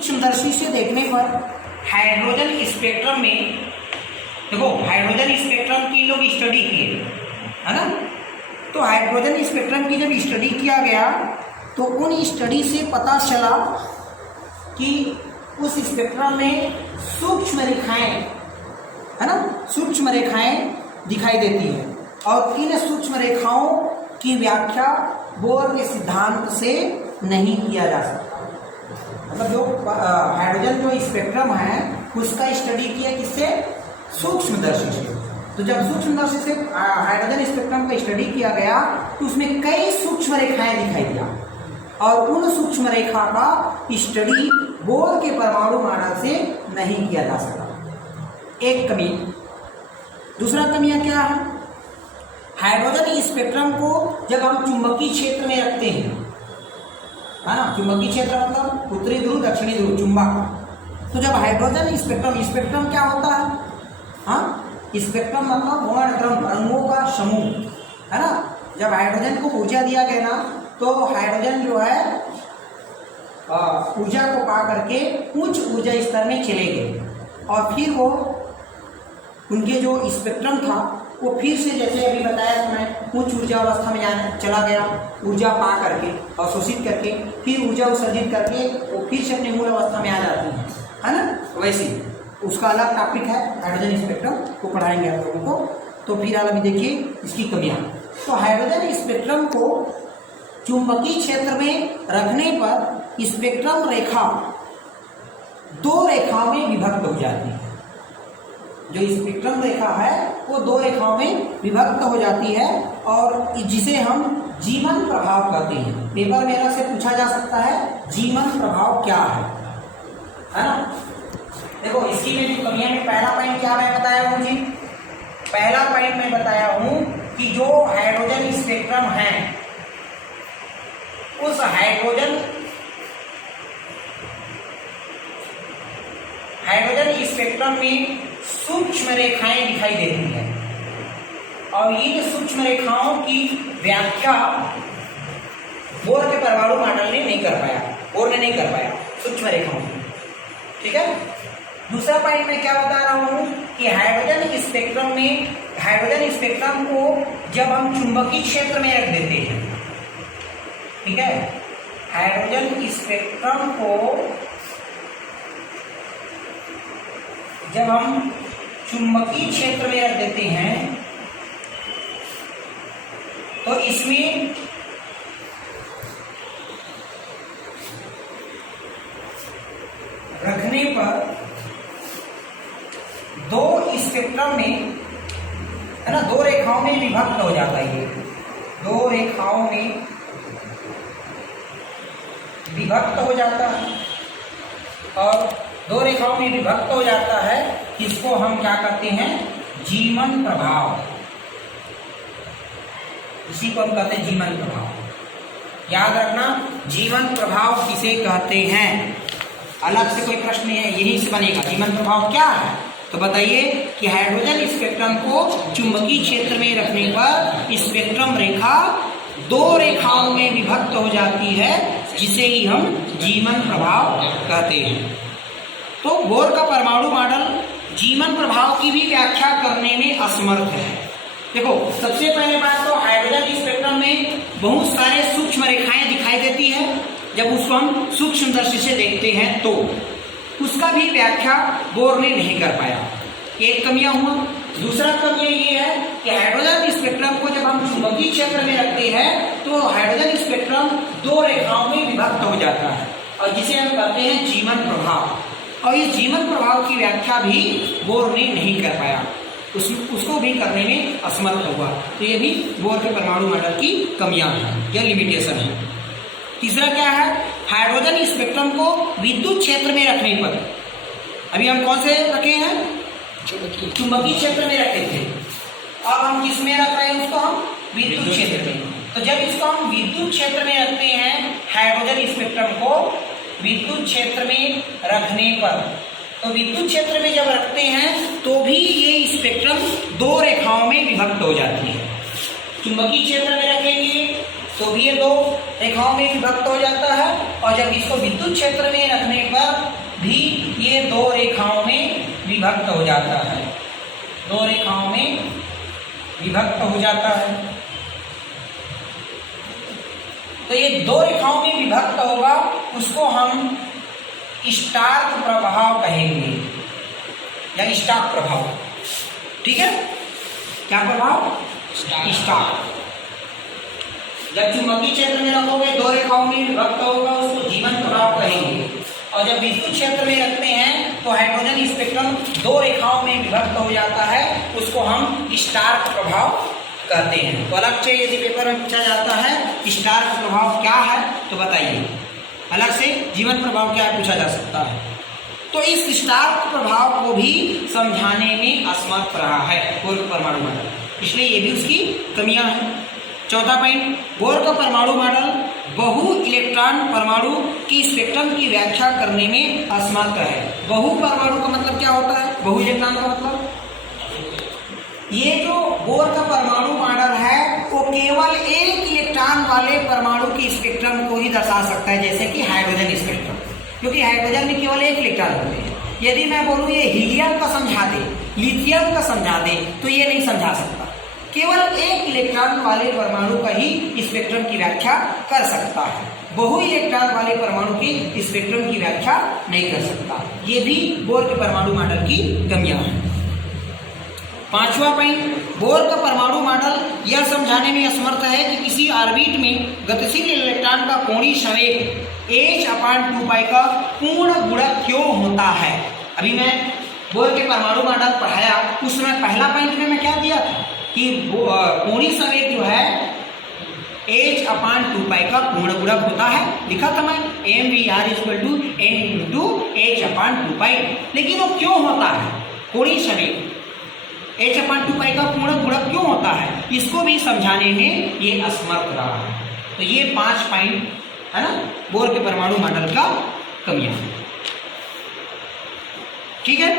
सूक्ष्मदर्शी से देखने पर हाइड्रोजन स्पेक्ट्रम में, देखो हाइड्रोजन स्पेक्ट्रम की लोग स्टडी किए है ना, तो हाइड्रोजन स्पेक्ट्रम की जब स्टडी किया गया तो उन स्टडी से पता चला कि उस स्पेक्ट्रम में सूक्ष्म रेखाएं है ना, सूक्ष्म रेखाएं दिखाई देती है और इन सूक्ष्म रेखाओं की व्याख्या बोर के सिद्धांत से नहीं किया जा सकता। मतलब जो हाइड्रोजन जो स्पेक्ट्रम है उसका स्टडी किया किससे? सूक्ष्मदर्शी से। तो जब सूक्ष्मदर्शी से हाइड्रोजन स्पेक्ट्रम का स्टडी किया गया तो उसमें कई सूक्ष्म रेखाएं दिखाई दिया और उन सूक्ष्म रेखा का स्टडी बोर के परमाणु मॉडल से नहीं किया जा सका। एक कमी। दूसरा कमियां क्या है? हाइड्रोजन स्पेक्ट्रम को जब हम चुंबकीय क्षेत्र में रखते हैं, है ना, चुंबकीय क्षेत्र मतलब उत्तरी ध्रुव दक्षिणी ध्रुव चुंबक। तो जब हाइड्रोजन स्पेक्ट्रम क्या होता है? हाँ, स्पेक्ट्रम मतलब वर्णक्रम रंगों का समूह है ना। जब हाइड्रोजन को ऊर्जा दिया गया ना तो हाइड्रोजन जो है ऊर्जा को पा करके उच्च ऊर्जा स्तर में चले गए और फिर वो उनके जो स्पेक्ट्रम था वो फिर से जैसे अभी बताया मैं उच्च ऊर्जा अवस्था में चला गया, ऊर्जा पा करके अवशोषित करके फिर ऊर्जा उत्सर्जित करके वो फिर से अपने मूल अवस्था में आ जाती है ना। वैसे उसका अलग टॉपिक है, हाइड्रोजन स्पेक्ट्रम को पढ़ाएंगे आप लोगों को। तो फिर अभी देखिए इसकी कमियां। तो हाइड्रोजन स्पेक्ट्रम को चुंबकीय क्षेत्र में रखने पर स्पेक्ट्रम रेखा दो रेखाओं में विभक्त हो जाती है। जो स्पेक्ट्रम रेखा है वो दो रेखाओं में विभक्त हो जाती है और जिसे हम जीवन प्रभाव कहते हैं। पेपर में अलग से पूछा जा सकता है जीवन प्रभाव क्या है ना। देखो इसकी में जो कमियां में पहला पॉइंट क्या मैं बताया हूं जी? पहला पॉइंट मैं बताया हूं कि जो हाइड्रोजन स्पेक्ट्रम है उस हाइड्रोजन स्पेक्ट्रम में सूक्ष्म रेखाएं दिखाई देती है और इन सूक्ष्म रेखाओं की व्याख्या बोर के परमाणु मॉडल ने नहीं कर पाया, बोर ने नहीं कर पाया सूक्ष्म रेखाओं की। ठीक है। दूसरा पॉइंट मैं क्या बता रहा हूं कि हाइड्रोजन स्पेक्ट्रम को जब हम चुंबकीय क्षेत्र में रख देते हैं, ठीक है, हाइड्रोजन स्पेक्ट्रम को जब हम चुंबकीय क्षेत्र में रख देते हैं तो इसमें रखने पर दो स्पेक्ट्रम में है ना, दो रेखाओं में विभक्त हो जाता है। ये दो रेखाओं में विभक्त हो जाता है और दो रेखाओं में विभक्त हो जाता है। इसको हम क्या कहते हैं? जीवन प्रभाव। इसी को हम कहते हैं जीवन प्रभाव। याद रखना जीवन प्रभाव किसे कहते हैं। अलग से कोई प्रश्न है यही से बनेगा। जीवन प्रभाव क्या है? तो बताइए कि हाइड्रोजन स्पेक्ट्रम को चुंबकीय क्षेत्र में रखने पर स्पेक्ट्रम रेखा दो रेखाओं में विभक्त हो जाती है जिसे ही हम जीवन प्रभाव कहते हैं। तो बोर का परमाणु मॉडल जीवन प्रभाव की भी व्याख्या करने में असमर्थ है। देखो सबसे पहले बात तो हाइड्रोजन स्पेक्ट्रम में बहुत सारे सूक्ष्म रेखाएं दिखाई देती है। जब उसको हम सूक्ष्मदर्शी से देखते हैं तो उसका भी व्याख्या बोर ने नहीं कर पाया। एक कमियां हुआ। दूसरा कमियां ये है कि हाइड्रोजन स्पेक्ट्रम को जब हम चुंबकीय क्षेत्र में रखते हैं तो हाइड्रोजन स्पेक्ट्रम दो रेखाओं में विभक्त हो जाता है और जिसे हम कहते हैं जीवन प्रभाव। और इस जीवन प्रभाव की व्याख्या भी बोर ने नहीं कर पाया, उसको भी करने में असमर्थ हुआ। तो ये भी बोर के परमाणु मॉडल की कमियां हैं या लिमिटेशन है। तीसरा क्या है? हाइड्रोजन स्पेक्ट्रम को विद्युत क्षेत्र में रखने पर, अभी हम कौन से रखे हैं? चुंबकीय क्षेत्र में रखे थे। अब हम किस में रख रहे हैं उसको? हम विद्युत क्षेत्र में। तो जब इसको हम विद्युत क्षेत्र में रखते हैं हाइड्रोजन स्पेक्ट्रम को विद्युत क्षेत्र में रखने पर, तो विद्युत क्षेत्र में जब रखते हैं तो भी ये स्पेक्ट्रम दो रेखाओं में विभक्त हो जाती है। चुंबकीय क्षेत्र में रखेंगे तो भी ये दो रेखाओं में विभक्त हो जाता है, और जब इसको विद्युत क्षेत्र में रखने पर भी ये दो रेखाओं में विभक्त हो जाता है, दो रेखाओं में विभक्त हो जाता है। तो ये दो रेखाओं में विभक्त होगा, उसको हम स्टार्क प्रभाव कहेंगे या स्टार्क प्रभाव। ठीक है, क्या प्रभाव? स्टार्क। जब चुंबकीय क्षेत्र में रखोगे दो रेखाओं में विभक्त होगा, उसको जीवन प्रभाव कहेंगे, और जब विद्युत क्षेत्र में रखते हैं तो हाइड्रोजन स्पेक्ट्रम दो रेखाओं में विभक्त हो जाता है, उसको हम स्टार्क प्रभाव कहते हैं। तो अलग से यदि पेपर में पूछा जाता है स्टार्क प्रभाव क्या है तो बताइए, अलग से जीवन प्रभाव क्या है पूछा जा सकता है। तो इस स्टार्क प्रभाव को भी समझाने में असमर्थ रहा है बोर परमाणु मॉडल, इसलिए ये भी उसकी कमियां हैं। चौथा पॉइंट, बोर का परमाणु मॉडल बहु इलेक्ट्रॉन परमाणु की स्पेक्ट्रम की व्याख्या करने में असमर्थ है। बहु परमाणु का मतलब क्या होता है? बहु इलेक्ट्रॉन का मतलब, ये जो बोर का परमाणु मॉडल है वो केवल एक इलेक्ट्रॉन वाले परमाणु की स्पेक्ट्रम को ही दर्शा सकता है, जैसे कि हाइड्रोजन स्पेक्ट्रम, क्योंकि हाइड्रोजन में केवल एक इलेक्ट्रॉन होते हैं। यदि मैं बोलूँ ये हीलियम का समझा दे, लिथियम का समझा दे, तो ये नहीं समझा सकता। केवल एक इलेक्ट्रॉन वाले परमाणु का ही स्पेक्ट्रम की व्याख्या कर सकता है, बहु इलेक्ट्रॉन वाले परमाणु की स्पेक्ट्रम की व्याख्या नहीं कर सकता। ये भी बोर के परमाणु मॉडल की कमियां हैं। पांचवा पॉइंट, बोर का परमाणु मॉडल यह समझाने में असमर्थ है कि किसी ऑर्बिट में गतिशील इलेक्ट्रॉन का कोणीय संवेग h/2π का पूर्ण गुणक क्यों होता है। अभी मैं बोर के परमाणु मॉडल पढ़ाया, उसमें पहला पॉइंट में मैं क्या दिया था कि कोणीय संवेग जो है h/2π का पूर्ण गुणक होता है, लिखा था मैं mvr = n × h/2π। लेकिन वो क्यों होता है कोणीय संवेग h/2π का पूर्ण गुणक क्यों होता है, इसको भी समझाने में ये असमर्थ रहा है। तो ये 5 पॉइंट है ना बोर के परमाणु मॉडल का कमियां। ठीक है।